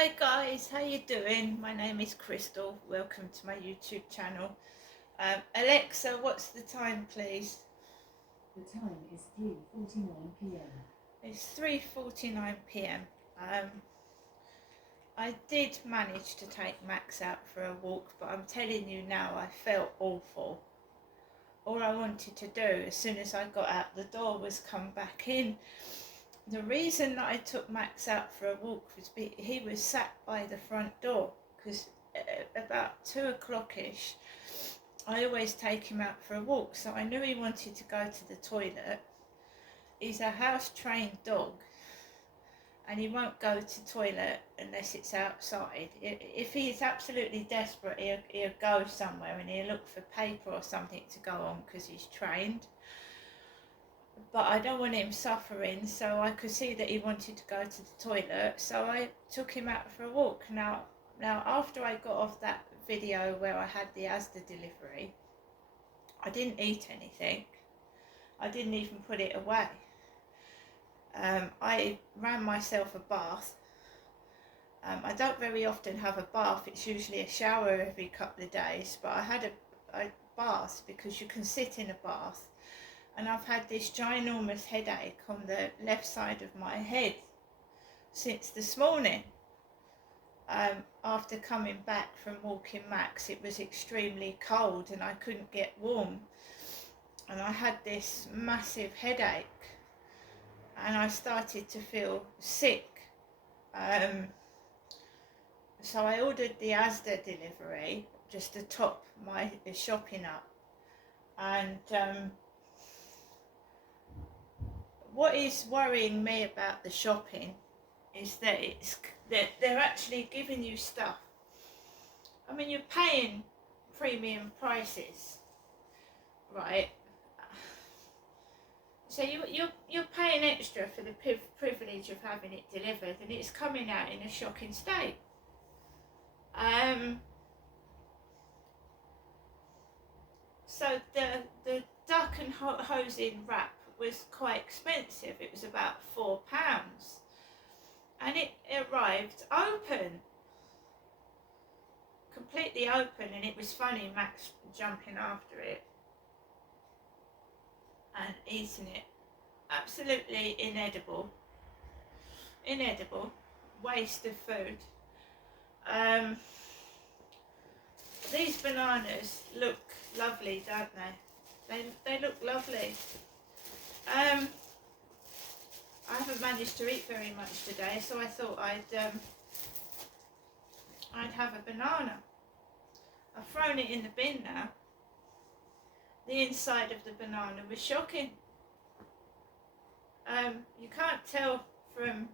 Hi guys, how you doing? My name is Crystal. Welcome to my YouTube channel. Alexa, what's the time, please? The time is 3:49 p.m. It's 3:49 p.m. I did manage to take Max out for a walk, but I'm telling you now, I felt awful. All I wanted to do as soon as I got out the door was come back in. The reason that I took Max out for a walk was he was sat by the front door, because about 2 o'clock-ish I always take him out for a walk, so I knew he wanted to go to the toilet. He's a house-trained dog and he won't go to toilet unless it's outside. If he's absolutely desperate, he'll go somewhere and he'll look for paper or something to go on because he's trained. But I don't want him suffering, so I could see that he wanted to go to the toilet, so I took him out for a walk. Now after I got off that video where I had the Asda delivery, I didn't eat anything. I didn't even put it away. I ran myself a bath. I don't very often have a bath, it's usually a shower every couple of days, but I had a bath because you can sit in a bath, and I've had this ginormous headache on the left side of my head since this morning. After coming back from walking Max, it was extremely cold and I couldn't get warm, and I had this massive headache and I started to feel sick. So I ordered the Asda delivery just to top my shopping up. And what is worrying me about the shopping is that they're actually giving you stuff. I mean, you're paying premium prices, right? So you're paying extra for the privilege of having it delivered, and it's coming out in a shocking state. So the duck and hosing wrap was quite expensive. It was about £4, and it arrived open, completely open, and it was funny, Max jumping after it and eating it. Absolutely inedible, waste of food. These bananas look lovely, don't they? They look lovely. I haven't managed to eat very much today, so I thought I'd have a banana. I've thrown it in the bin now. The inside of the banana was shocking. You can't tell from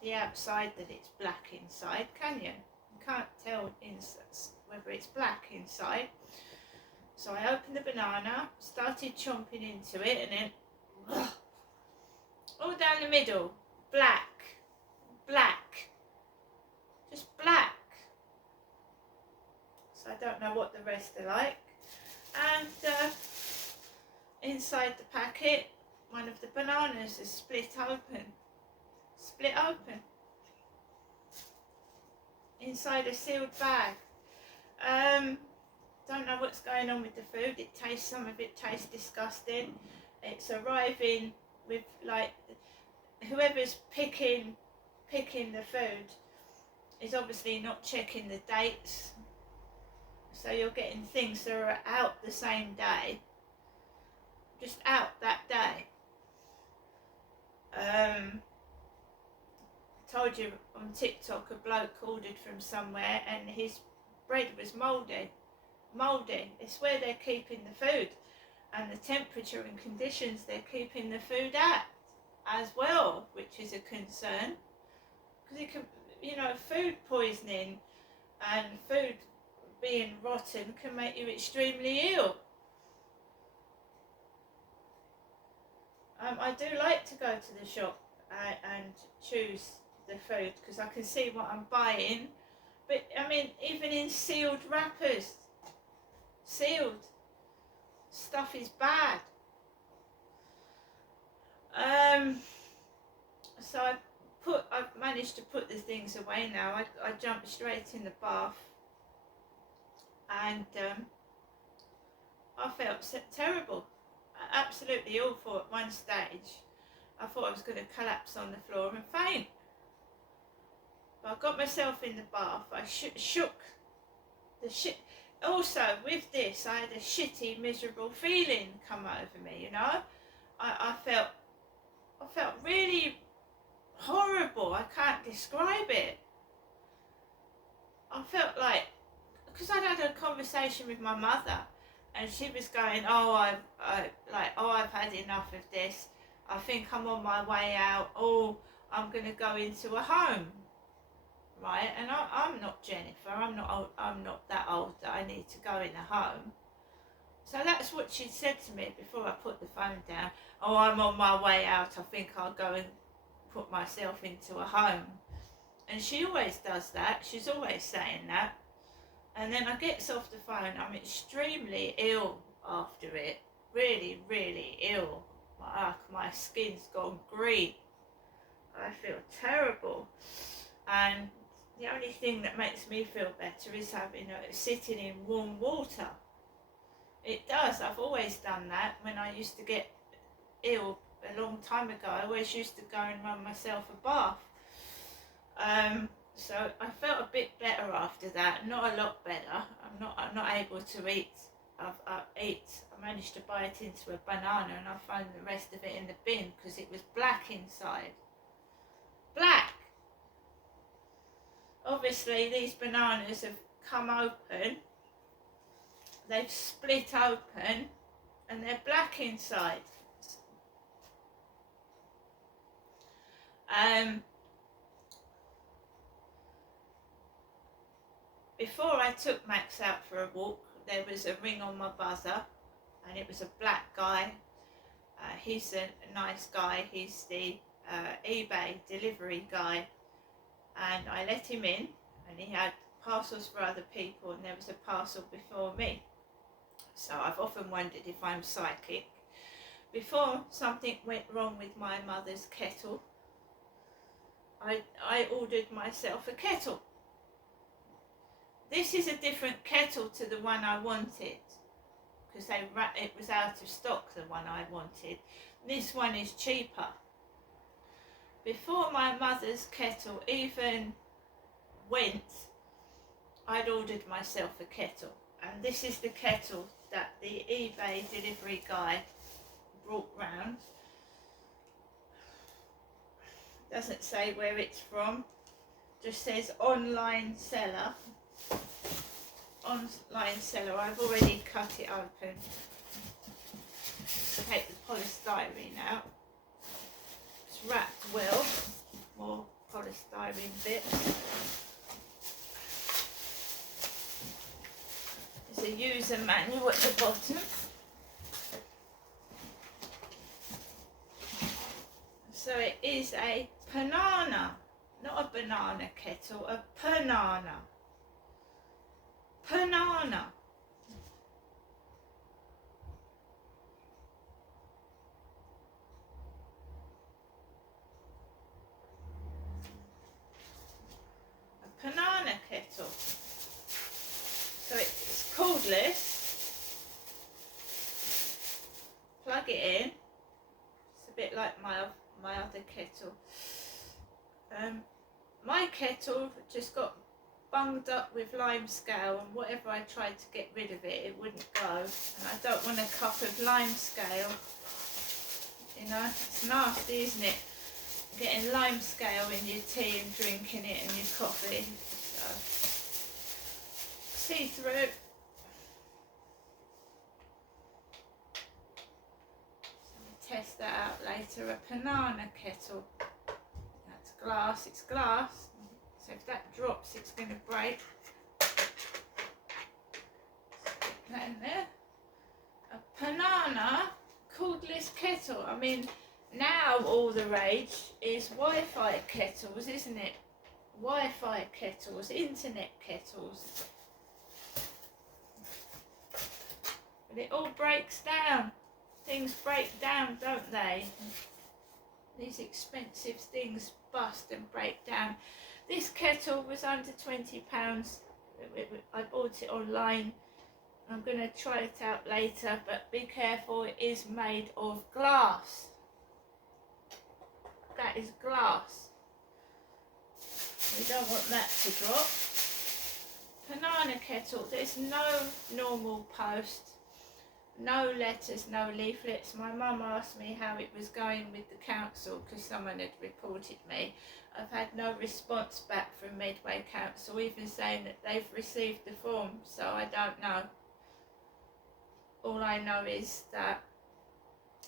the outside that it's black inside, can you? You can't tell whether it's black inside. So I opened the banana, started chomping into it, and then all down the middle, black, just black. So I don't know what the rest are like. And inside the packet, one of the bananas is split open. Inside a sealed bag. Don't know what's going on with the food. Some of it tastes disgusting. It's arriving with, like, whoever's picking the food is obviously not checking the dates. So you're getting things that are out the same day, just out that day. I told you on TikTok, a bloke ordered from somewhere and his bread was mouldy. It's where they're keeping the food and the temperature and conditions they're keeping the food at as well, which is a concern, because it can, food poisoning and food being rotten can make you extremely ill. I do like to go to the shop and choose the food because I can see what I'm buying, but I mean, even in sealed wrappers, sealed stuff is bad. So I've managed to put the things away now. I jumped straight in the bath, and I felt terrible, absolutely awful at one stage. I thought I was going to collapse on the floor and faint. But I got myself in the bath. I shook the shit. Also, with this, I had a shitty, miserable feeling come over me. You know, I felt really horrible. I can't describe it. I felt like, because I'd had a conversation with my mother, and she was going, "Oh, I've had enough of this. I think I'm on my way out. Oh, I'm going to go into a home." Right, and I'm not Jennifer. I'm not that old that I need to go in a home. So that's what she said to me before I put the phone down. "Oh, I'm on my way out. I think I'll go and put myself into a home." And she always does that. She's always saying that. And then I gets off the phone. I'm extremely ill after it. Really, really ill. My skin's gone green. I feel terrible. And the only thing that makes me feel better is sitting in warm water. It does. I've always done that. When I used to get ill a long time ago, I always used to go and run myself a bath. So I felt a bit better after that. Not a lot better. I'm not able to eat. I managed to bite into a banana, and I found the rest of it in the bin because it was black inside. Black. Obviously, these bananas have come open. They've split open, and they're black inside. Before I took Max out for a walk, there was a ring on my buzzer, and it was a black guy. He's a nice guy. He's the eBay delivery guy, and I let him in, and he had parcels for other people, and there was a parcel before me. So I've often wondered if I'm psychic. Before something went wrong with my mother's kettle, I ordered myself a kettle. This is a different kettle to the one I wanted, because it was out of stock, the one I wanted. This one is cheaper. Before my mother's kettle even went, I'd ordered myself a kettle. And this is the kettle that the eBay delivery guy brought round. Doesn't say where it's from, just says online seller. Online seller. I've already cut it open. Take the polystyrene out. It's wrapped well. More polystyrene bits. There's a user manual at the bottom. So it is a panana, not a banana kettle, a panana. Panana. A banana kettle. So it's cordless. Plug it in. It's a bit like my other kettle. My kettle just got bunged up with lime scale, and whatever I tried to get rid of it, it wouldn't go. And I don't want a cup of lime scale. You know, it's nasty, isn't it? Getting lime scale in your tea and drinking it and your coffee. So, see through. So we'll test that out later. A banana kettle. That's glass. It's glass. So if that drops, it's going to break. Stick that in there. A panana cordless kettle. I mean, now all the rage is Wi-Fi kettles, isn't it? Wi-Fi kettles, internet kettles. But it all breaks down. Things break down, don't they? These expensive things bust and break down. This kettle was under £20. I bought it online. I'm going to try it out later, but be careful, it is made of glass. That is glass. We don't want that to drop. Banana kettle, there's no normal post, no letters, no leaflets. My mum asked me how it was going with the council because someone had reported me. I've had no response back from Medway Council, even saying that they've received the form, so I don't know. All I know is that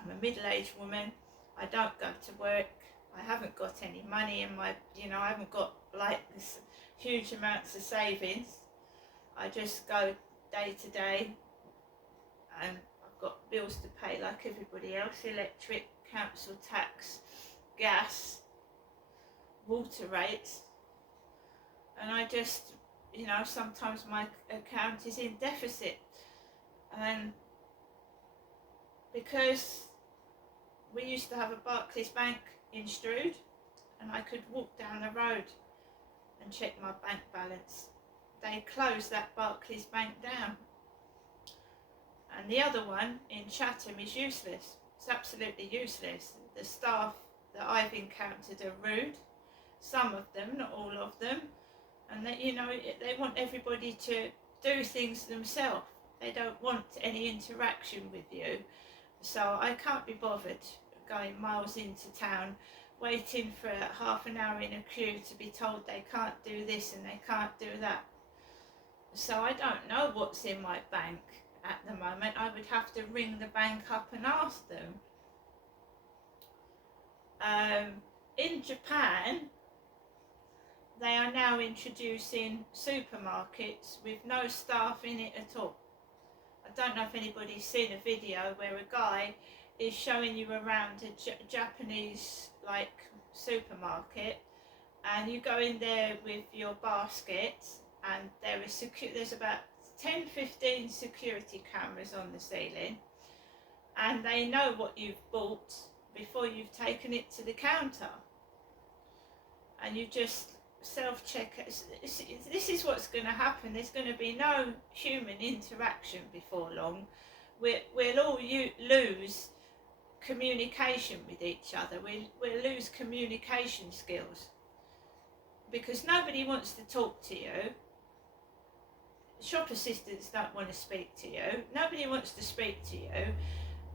I'm a middle-aged woman, I don't go to work, I haven't got any money in my, I haven't got like this huge amounts of savings. I just go day to day, and I've got bills to pay like everybody else, electric, council tax, gas, water rates, and I just, sometimes my account is in deficit. And because we used to have a Barclays Bank in Strood, and I could walk down the road and check my bank balance. They closed that Barclays Bank down. And the other one in Chatham is useless. It's absolutely useless. The staff that I've encountered are rude. Some of them, not all of them. And they want everybody to do things themselves. They don't want any interaction with you. So I can't be bothered going miles into town, waiting for half an hour in a queue to be told they can't do this and they can't do that. So I don't know what's in my bank at the moment. I would have to ring the bank up and ask them. In Japan, they are now introducing supermarkets with no staff in it at all. I don't know if anybody's seen a video where a guy is showing you around a Japanese supermarket, and you go in there with your basket, and there's about 10-15 security cameras on the ceiling, and they know what you've bought before you've taken it to the counter, and you just self-check. This is what's going to happen. There's going to be no human interaction before long. We'll all lose communication with each other. We'll lose communication skills because nobody wants to talk to you. Shop assistants don't want to speak to you. Nobody wants to speak to you.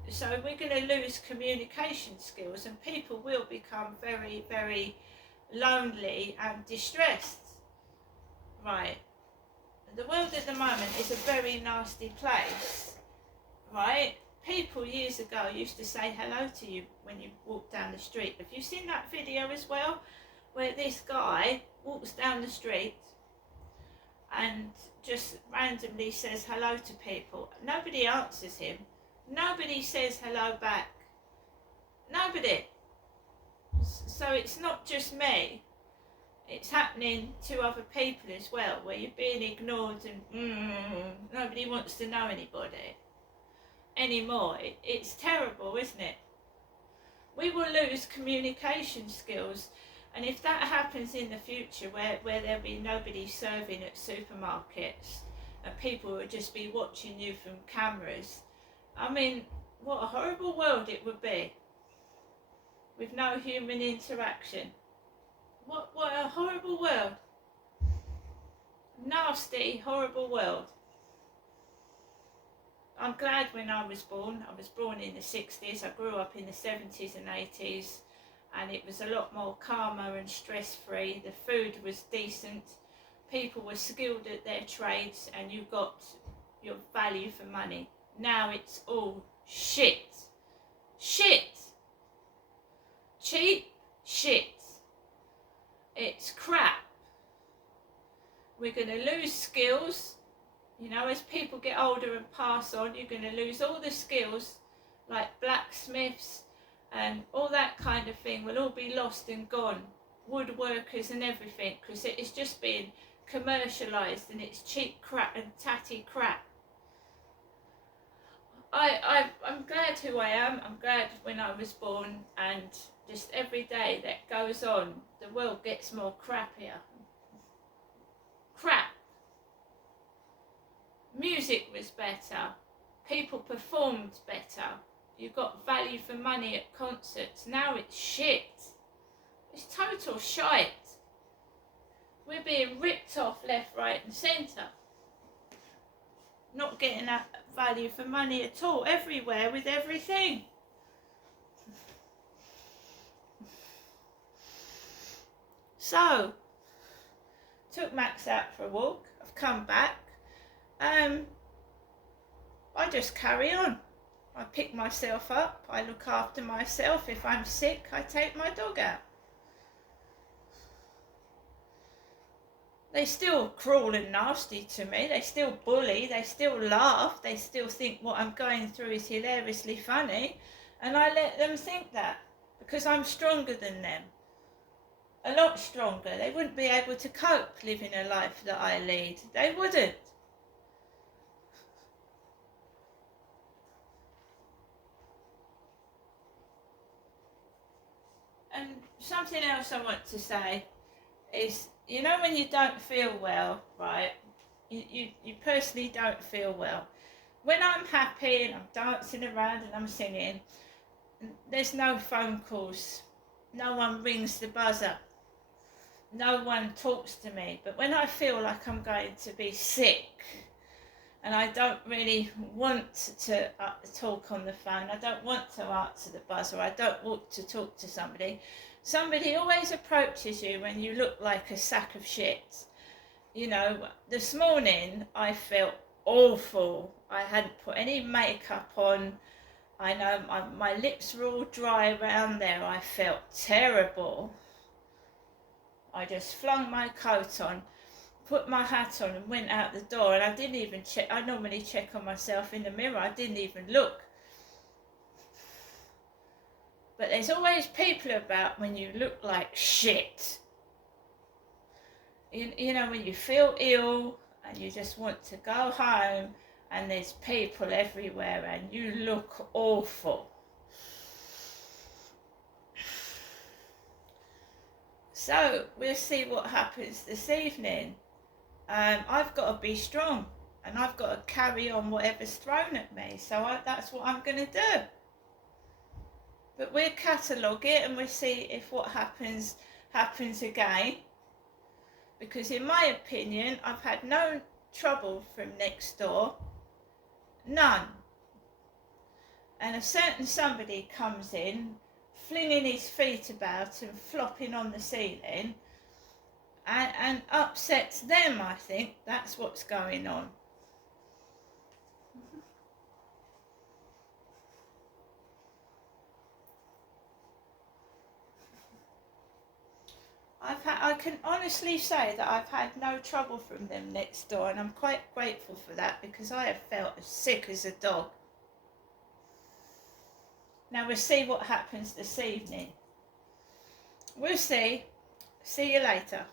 So we're going to lose communication skills, and people will become very, very lonely and distressed. Right. The world at the moment is a very nasty place. Right. People years ago used to say hello to you when you walk down the street. Have you seen that video as well, where this guy walks down the street and just randomly says hello to people? Nobody answers him. Nobody says hello back. Nobody. So it's not just me. It's happening to other people as well, where you're being ignored and nobody wants to know anybody anymore. It's terrible, isn't it? We will lose communication skills, and if that happens in the future, where there'll be nobody serving at supermarkets and people will just be watching you from cameras, I mean, what a horrible world it would be with no human interaction. What a horrible world. Nasty, horrible world. I'm glad when I was born in the 60s, I grew up in the 70s and 80s, and it was a lot more calmer and stress-free. The food was decent, people were skilled at their trades, and you got your value for money. Now it's all shit. Shit. Cheap shit. It's crap. We're going to lose skills. As people get older and pass on, you're going to lose all the skills like blacksmiths and all that kind of thing will all be lost and gone. Woodworkers and everything, because it is just being commercialised and it's cheap crap and tatty crap. I'm glad who I am. I'm glad when I was born, and just every day that goes on, the world gets more crappier. Crap. Music was better. People performed better. You got value for money at concerts. Now it's shit. It's total shite. We're being ripped off left, right and centre. Not getting that value for money at all, everywhere with everything. So, took Max out for a walk. I've come back. I just carry on. I pick myself up. I look after myself. If I'm sick, I take my dog out. They still cruel and nasty to me. They still bully. They still laugh. They still think what I'm going through is hilariously funny. And I let them think that because I'm stronger than them. A lot stronger. They wouldn't be able to cope living a life that I lead. They wouldn't. And something else I want to say is, you know, when you don't feel well, right? You personally don't feel well. When I'm happy and I'm dancing around and I'm singing, there's no phone calls. No one rings the buzzer. No one talks to me. But when I feel like I'm going to be sick and I don't really want to talk on the phone, I don't want to answer the buzzer, I don't want to talk to somebody, somebody always approaches you when you look like a sack of shit. You know, this morning I felt awful. I hadn't put any makeup on. I know my lips were all dry around there. I felt terrible. I just flung my coat on, put my hat on and went out the door, and I didn't even check. I normally check on myself in the mirror. I didn't even look. But there's always people about when you look like shit. You know, when you feel ill and you just want to go home and there's people everywhere and you look awful. So we'll see what happens this evening. I've got to be strong and I've got to carry on whatever's thrown at me. So that's what I'm going to do. But we'll catalogue it and we'll see if what happens again. Because in my opinion, I've had no trouble from next door. None. And a certain somebody comes in, flinging his feet about and flopping on the ceiling, and upsets them, I think. That's what's going on. I can honestly say that I've had no trouble from them next door, and I'm quite grateful for that because I have felt as sick as a dog. Now we'll see what happens this evening. We'll see. See you later.